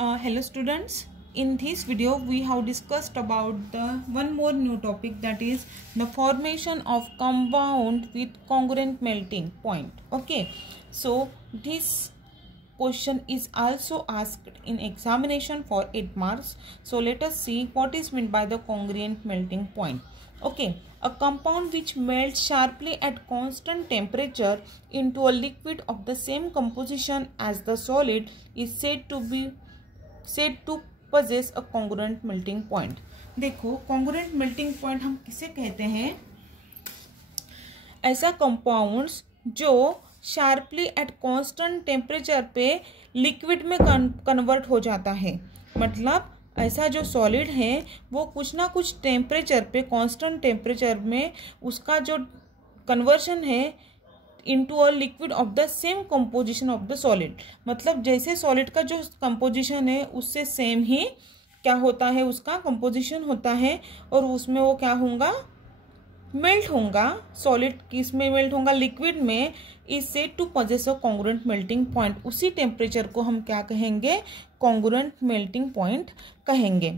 Hello students, in this video we have discussed about the one more new topic, that is the formation of compound with congruent melting point. Okay, so this question is also asked in examination for 8 marks. So let us see what is meant by the congruent melting point. Okay, a compound which melts sharply at constant temperature into a liquid of the same composition as the solid is said to possess a congruent melting point. देखो congruent melting point हम किसे कहते हैं? ऐसा compounds जो sharply at constant temperature पे liquid में convert हो जाता है। मतलब ऐसा जो सॉलिड है वो कुछ ना कुछ टेम्परेचर पे, कांस्टेंट टेम्परेचर में उसका जो कन्वर्शन है into a liquid of the same composition of the solid. मतलब जैसे सॉलिड का जो कंपोजिशन है उससे सेम ही क्या होता है, उसका कंपोजिशन होता है और उसमें वो क्या होगा, मेल्ट होगा। सॉलिड किस में मेल्ट होगा? लिक्विड में। Is said to possess a congruent melting point. उसी टेम्परेचर को हम क्या कहेंगे? कॉन्ग्रुएंट मेल्टिंग पॉइंट कहेंगे।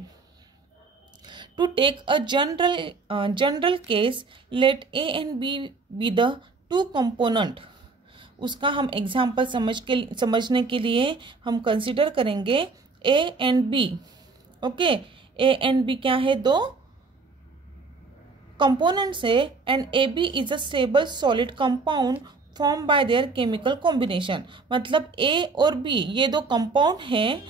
To take a general case, let A and B be the two component. उसका हम एग्जाम्पल समझने के लिए हम कंसिडर करेंगे A and B. Okay, A and B क्या है? दो कंपोनेंट्स है and A B is a stable solid compound form by their chemical combination. मतलब ए और बी ये दो कंपाउंड हैं,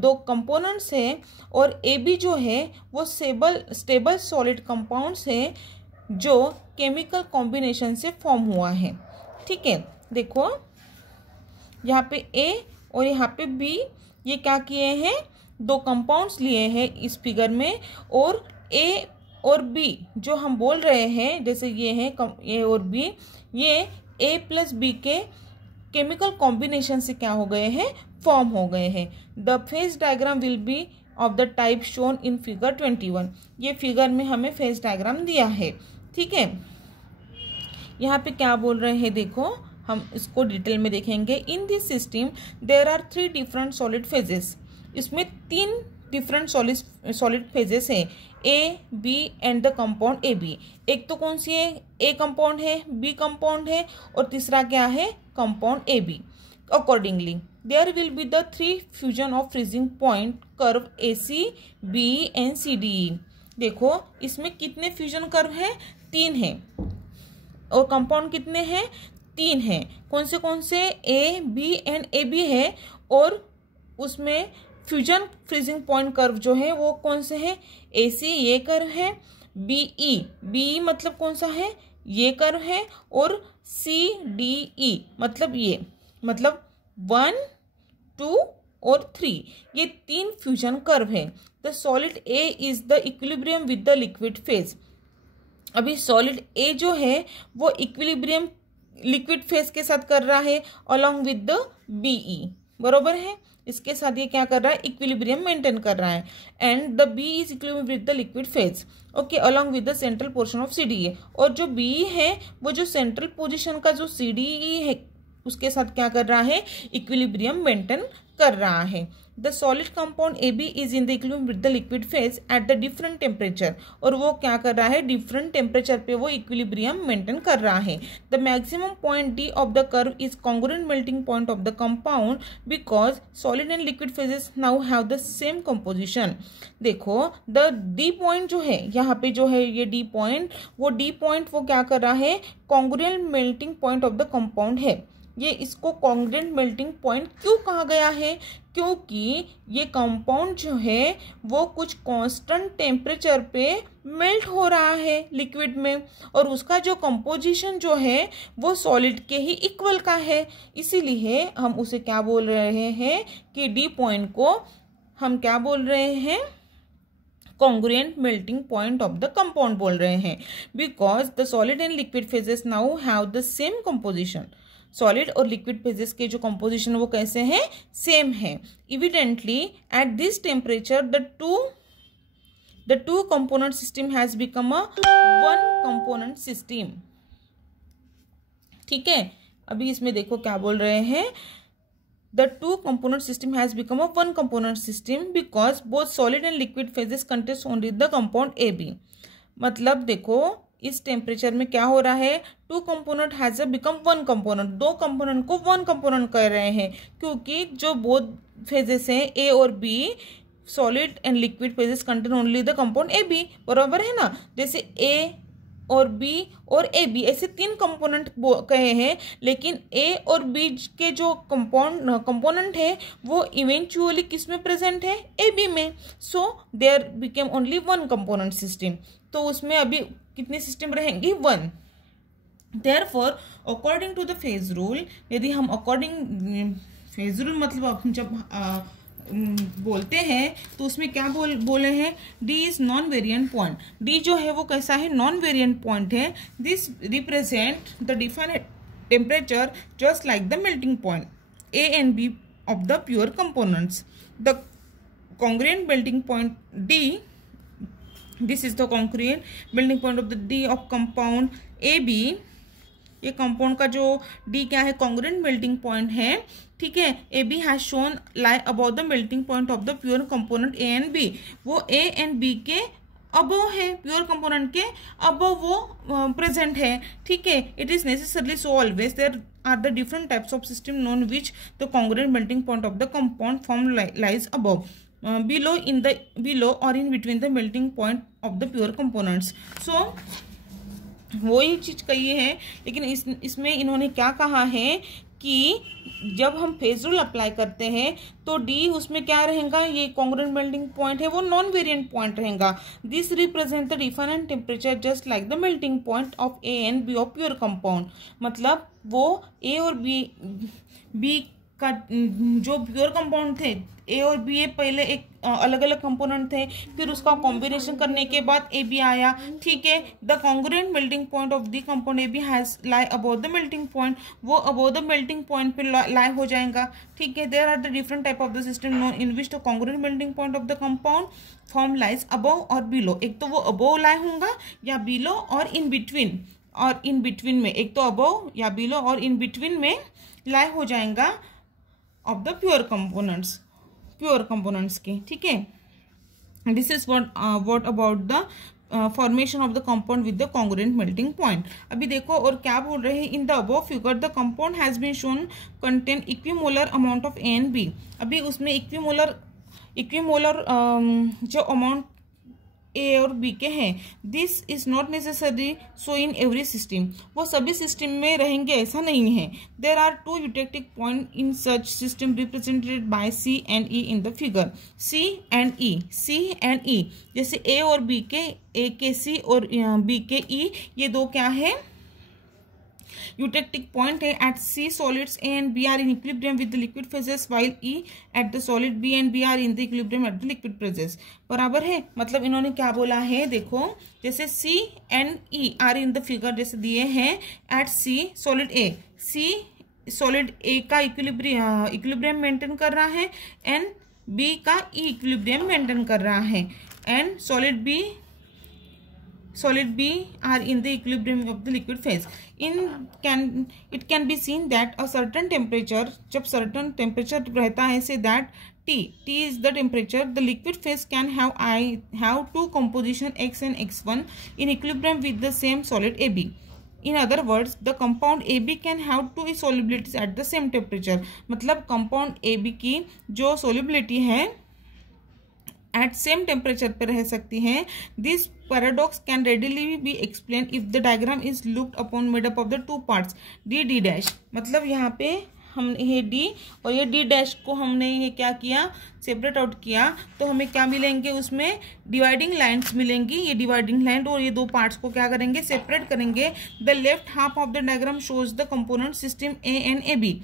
दो कंपोनेंट्स हैं और ए बी जो है वो स्टेबल सॉलिड कंपाउंड्स है जो केमिकल कॉम्बिनेशन से फॉर्म हुआ है। ठीक है, देखो यहाँ पे ए और यहाँ पे बी ये क्या किए हैं? दो कंपाउंड्स लिए हैं इस फिगर में। और ए और बी जो हम बोल रहे हैं, जैसे ये है ए और बी, ये ए प्लस बी के केमिकल कॉम्बिनेशन से क्या हो गए हैं? फॉर्म हो गए हैं। The phase diagram will be of the type shown in figure 21। ये फिगर में हमें फेज डायग्राम दिया है। ठीक है, यहाँ पे क्या बोल रहे हैं देखो, हम इसको डिटेल में देखेंगे। In this system there are 3 different solid phases. इसमें 3 डिफरेंट सॉलिड फेजेस हैं, A B and the compound A B. एक तो कौन सी है? ए कंपाउंड है, बी कंपाउंड है और तीसरा क्या है? Compound A B. Accordingly there will be the 3 fusion of freezing point curve A C B and C D E. देखो इसमें कितने फ्यूजन कर्व हैं? 3 हैं। और कंपाउंड कितने हैं? 3 हैं। कौन से? A B and A B है। और उसमें फ्यूजन फ्रीजिंग पॉइंट कर्व जो है वो कौन से हैं? ए सी ये कर्व है, बी मतलब कौन सा है? ये कर्व है। और सी डी ई मतलब ये, मतलब 1, 2 और 3 ये 3 फ्यूजन कर्व है। The solid A is the equilibrium with the liquid phase. अभी सॉलिड ए जो है वो इक्विलिब्रियम लिक्विड फेज के साथ कर रहा है अलॉन्ग विद द बीई। बरोबर है, इसके साथ ये क्या कर रहा है? इक्विलिब्रियम मेंटेन कर रहा है। And the B is equilibrium with the liquid phase, okay, along with the central portion of C D A. और जो बी है वो जो सेंट्रल पोजिशन का जो सी डी ई है उसके साथ क्या कर रहा है? इक्विलिब्रियम मेंटेन कर रहा है। The solid compound A B is in the equilibrium with the liquid phase at the different temperature. और वो क्या कर रहा है? डिफरेंट टेम्परेचर पे वो इक्विलिब्रियम मेंटेन कर रहा है। The maximum point D of the curve is congruent melting point of the compound because solid and liquid phases now have the same composition. देखो द डी पॉइंट जो है यहाँ पे जो है ये डी पॉइंट वो क्या कर रहा है? Congruent melting point of the compound है। ये इसको कॉन्ग्रुएंट मेल्टिंग पॉइंट क्यों कहा गया है? क्योंकि ये कंपाउंड जो है वो कुछ कांस्टेंट टेम्परेचर पे मेल्ट हो रहा है लिक्विड में और उसका जो कंपोजिशन जो है वो सॉलिड के ही इक्वल का है। इसीलिए हम उसे क्या बोल रहे हैं कि डी पॉइंट को हम क्या बोल रहे हैं? Congruent melting point of the compound बोल रहे हैं। Because the solid and liquid phases now have the same composition. Solid और लिक्विड फेजेस के जो कंपोजिशन वो कैसे हैं? सेम है। इविडेंटली at this temperature the two component system has become a 1 component system. ठीक है, अभी इसमें देखो क्या बोल रहे हैं? the two component system has become a one component system because both solid and liquid phases contains only the compound AB। मतलब देखो इस टेम्परेचर में क्या हो रहा है, two component has become one component, दो कंपोनेंट को वन कंपोनेंट कर रहे हैं, क्योंकि जो बोथ फेजेस हैं ए और B, solid and liquid phases contain only the compound A B, बराबर है ना। जैसे ए और बी और ए बी ऐसे तीन कंपोनेंट कहे हैं, लेकिन ए और बी के जो कंपोनेंट है वो इवेंचुअली किस में प्रेजेंट है, ए बी में। So there became only one component system, तो उसमें अभी कितनी सिस्टम रहेंगी, one. Therefore according to the phase rule, यदि हम अकॉर्डिंग फेज रूल मतलब हम जब बोलते हैं तो उसमें क्या बोले हैं, D is non variant point. D जो है वो कैसा है, नॉन वेरिएंट पॉइंट है। This represent the defined temperature just like the melting point A and B of the pure components. The congruent melting point D, this is the congruent melting point of the D of compound AB। ये compound का जो D क्या है, congruent melting point है, ठीक है। AB has shown lie above the melting point of the pure component A and B। वो A and B के अबव है, प्योर कंपोनेंट के अबव वो प्रेजेंट है, ठीक है। It is necessarily so always there are the different types of system known which the congruent melting point of the compound form lies above, below or in between the melting point of the pure components। So वही चीज कही है, लेकिन इसमें इन्होंने क्या कहा है कि जब हम फेज रूल अप्लाई करते हैं तो डी उसमें क्या रहेगा, ये कॉन्ग्रुएंट मेल्टिंग पॉइंट है वो नॉन वेरिएंट पॉइंट रहेगा। This represent the different temperature just like the melting point of A and B of pure compound. मतलब वो ए और बी का जो प्योर कंपाउंड थे, ए और बी ए पहले एक अलग अलग कंपोनेंट थे, फिर उसका कॉम्बिनेशन करने के बाद ए बी आया, ठीक है। The congruent melting point of the compound A B has lie above the melting point, वो अबव द मेल्टिंग पॉइंट पे लाई हो जाएगा, ठीक है। There are the different type of the system known in which the congruent melting point of the compound form lies above और below. एक तो वो अबव लाई होगा या बिलो और इन बिटवीन, और इन बिटवीन में एक तो अबव या बिलो और इन बिटवीन में लाई हो जाएगा ऑफ द प्योर कंपोनेंट्स के, ठीक है। This is what about the formation of the compound with the congruent melting point. अभी देखो और क्या बोल रहे हैं, in the above figure the compound has been shown contain equimolar amount of A and B. अभी उसमें इक्विमोलर जो अमाउंट ए और बी के हैं, this is not necessary so in every system, वो सभी सिस्टम में रहेंगे ऐसा नहीं है। There are two eutectic point in such system represented by C and E in the figure. C and E, जैसे ए और बी के, ए के सी और बी के ई, ये दो क्या है, यूटेक्टिक पॉइंट है। At C solids A and B are in equilibrium with the liquid phases, while E at the solid B and B are in the equilibrium at the liquid phases, बराबर है। मतलब इन्होंने क्या बोला है, देखो जैसे C and E are in the figure जैसे दिए हैं, at C solid A, C solid A का इक्विलिब्रियम मेंटेन कर रहा है, एंड बी का ई इक्विलिब्रियम मेंटेन कर रहा है, and solid B are in the equilibrium of the liquid phase. It can be seen that a certain temperature, जब certain temperature रहता है, say that T is the temperature, the liquid phase can have two composition X and X1 in equilibrium with the same solid AB. In other words, the compound AB can have two solubilities at the same temperature. मतलब compound AB की जो solubility है eight same temperature पर रह सकती हैं। This paradox can readily B explain if the diagram is looked upon made up of the two parts D D dash. मतलब यहाँ पे हम ये डी और ये डी डैश को हमने ये क्या किया, सेपरेट आउट किया, तो हमें क्या मिलेंगे, उसमें डिवाइडिंग लाइन्स मिलेंगी। ये डिवाइडिंग लाइन और ये दो पार्ट्स को क्या करेंगे, सेपरेट करेंगे। The left half of the diagram shows the component system A and A B.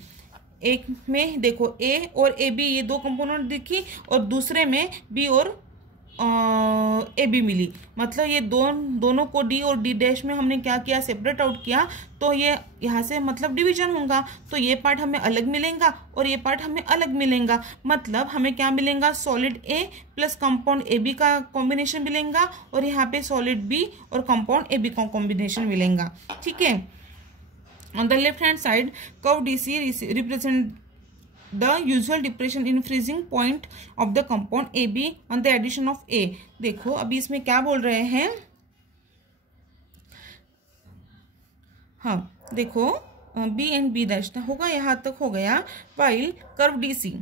एक में देखो ए और ए बी ये दो कंपोनेंट दिखी, और दूसरे में बी और ए बी मिली। मतलब ये दोनों को डी और डी डैश में हमने क्या किया, सेपरेट आउट किया, तो ये यहाँ से मतलब डिवीजन होगा, तो ये पार्ट हमें अलग मिलेगा और ये पार्ट हमें अलग मिलेगा। मतलब हमें क्या मिलेगा, solid A plus compound A B का कॉम्बिनेशन मिलेगा, और यहाँ पे सॉलिड बी और कंपाउंड ए बी का कॉम्बिनेशन मिलेगा, ठीक है। On the left hand side, curve DC represent the usual depression in freezing point of the compound AB on the addition of A। देखो अभी इसमें क्या बोल रहे हैं, हाँ देखो B एंड B डैश होगा, यहाँ तक हो गया। वाइल कर्व DC,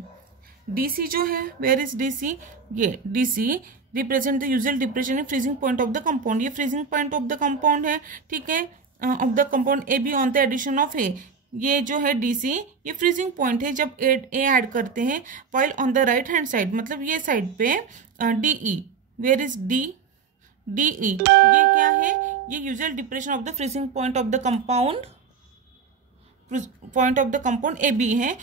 DC जो है, वेयर इज DC, ये DC represent the usual depression in freezing point of the compound, ये freezing point of the compound है, ठीक है, of the compound AB on the addition of A। ये जो है DC ये फ्रीजिंग पॉइंट है जब A ऐड करते हैं। While on the right hand side, मतलब ये साइड पे DE, वेयर इज DE ये क्या है, ये usual depression of the freezing point of the compound, point of the compound AB है,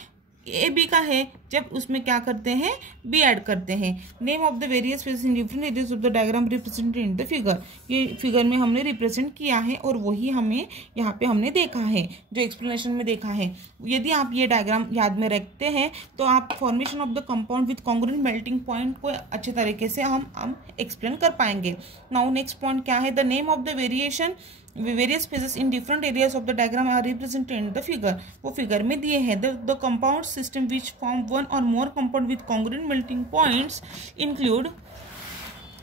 AB का है जब उसमें क्या करते हैं, B ऐड करते हैं। Name of the various phases in different areas of the diagram represented in the figure, ये फिगर में हमने रिप्रेजेंट किया है और वही हमें यहाँ पे हमने देखा है, जो एक्सप्लेनेशन में देखा है। यदि आप ये डायग्राम याद में रखते हैं तो आप formation of the compound with congruent melting point को अच्छे तरीके से हम एक्सप्लेन कर पाएंगे। नाउ नेक्स्ट पॉइंट क्या है, the name of the variation various phases in different areas of the diagram are represented in the figure, वो फिगर में दिए हैं। The compound system which form one or more compound with congruent melting points include,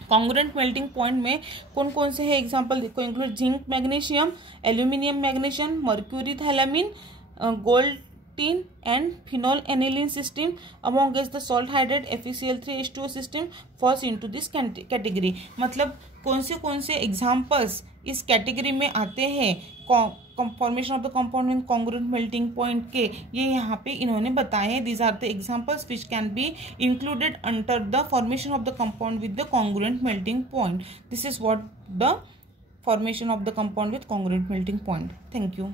congruent melting point में कौन कौन से हैं example देखो, include zinc magnesium, aluminium magnesium, mercury thallium, gold tin and phenol aniline system among as the salt hydrate FeCl3H2O system falls into this category। मतलब कौन से examples इस कैटेगरी में आते हैं formation of the compound with congruent melting point के, ये यहाँ पे इन्होंने बताए हैं। These are the examples which can be included under the formation of the compound with the congruent melting point. This is what the formation of the compound with congruent melting point. Thank you.